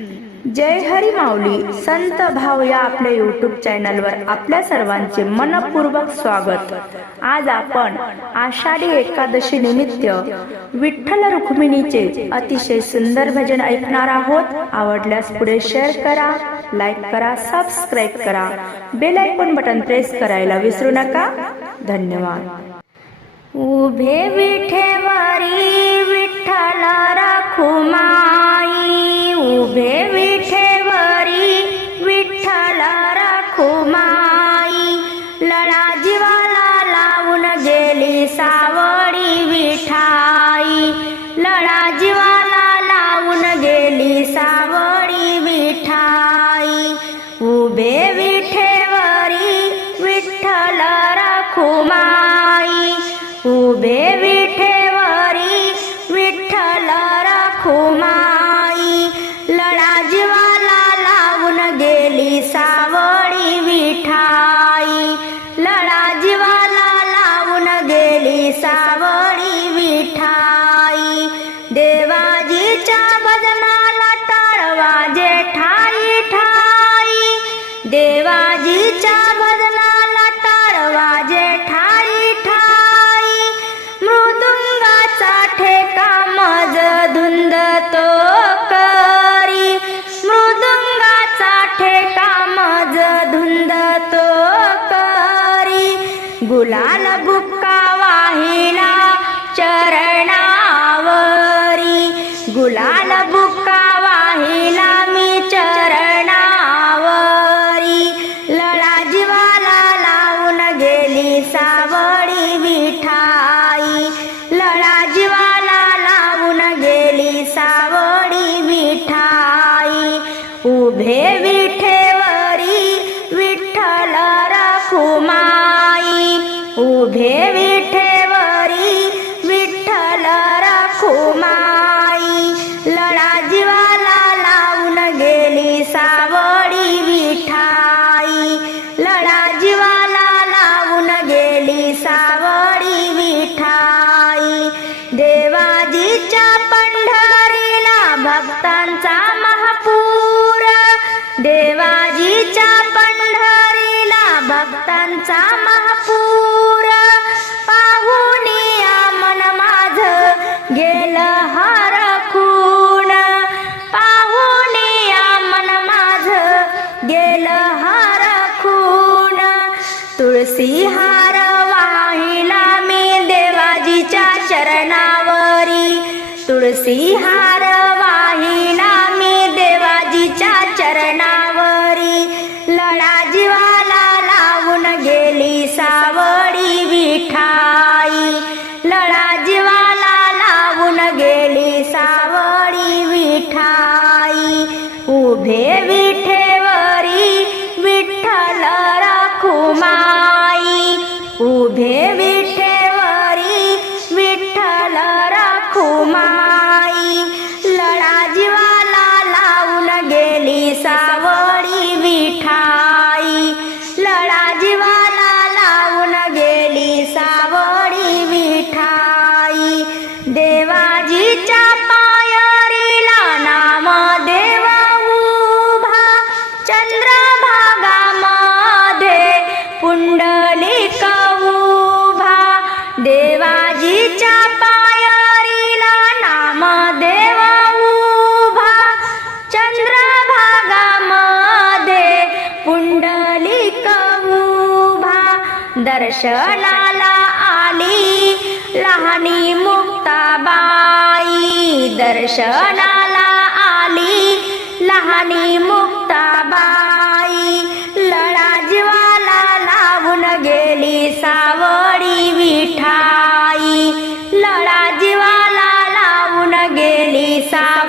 जय हरी माऊली संत भाव या आपल्या यूट्यूब चॅनलवर आपल्या सर्वांचे मनपूर्वक स्वागत। आज आपण आषाढी एकादशी निमित्त विठ्ठल रुक्मिणीचे अतिशय सुंदर भजन ऐकणार आहोत। आवडल्यास पुढे शेअर करा, लाईक करा, सबस्क्राईब करा, बेल आयकॉन बटन प्रेस करायला विसरू नका। धन्यवाद। उभे विठेवरी विठ्ठल रखुमाई, उभे विठेवरी विठ्ठल रखुमाई, लळा जीवाला लावून गेली सावळी विठाई, लळा जीवाला लावून गेली सावळी विठाई। उभे विठेवरी विठ्ठल रखुमाई, उभे विठेवरी विठ्ठल रखुमाई, लळा जीवाला लावून गेली सावळी विठाई, लळा जीवाला लावून गेली सावळी विठाई। देवाजीच्या भजनाला टाळ वाजे ठाई ठाई, देवाजीच्या भजनाला टाळ वाजे ठाई ठाई, मृदुंगाचा ठेका मज धुंद तो करी, मृदुंगाचा ठेका मज धुंद तो करी, गुलाल बुक्का वाहिला चरणावरी, गुलाल बुक्का वाहिला मी चरणावरी, लळा जीवाला लावून गेली सावळी विठाई, लळा जीवाला लावून गेली सावळी विठाई। उभे विठेवरी विठ्ठल रखुमाई, उभे विठेवरी विठ्ठल रखुमाई, लळा जीवाला लावून गेली सावळी विठाई, लळा जीवाला लावून गेली सावळी विठाई। देवाजीच्या पंढरीला भक्तांचा महापूर, देवाजीच्या पंढरीला भक्तांचा महापूर, पाहुनिया मन माझं गेलं हरखून, पाहुनिया मन माझं गेलं हरखून, तुळसी हार वाहिला मी देवाजीच्या चरणावरी, तुळसी हार वाहिला मी देवाजीच्या चरणावरी, लळा जीवाला लावून गेली सावळी विठाई, लळा जीवाला लावून गेली सावळी विठाई। उभे विठेवरी विठ्ठल रखुमाई, उभे विठेवरी विठ्ठल रखुमाई, लळा जीवाला लावून गेली सावळी विठाई, लळा जीवाला लावून गेली सावळी विठाई। देवाजीच्या पायरीला नामदेव उभा, चंद्रभागामध्ये पुंडलिक उभा, देवाजीच्या पायरीला नामदेव उभा, चंद्रभागामध्ये पुंडलिक उभा, दर्शनाला आली लहानी मुक्ताबाई, दर्शनाला आली लहानी मुक्ताबाई, लळा जीवाला लावून गेली सावळी विठाई, लळा जीवाला लावून गेली सावळी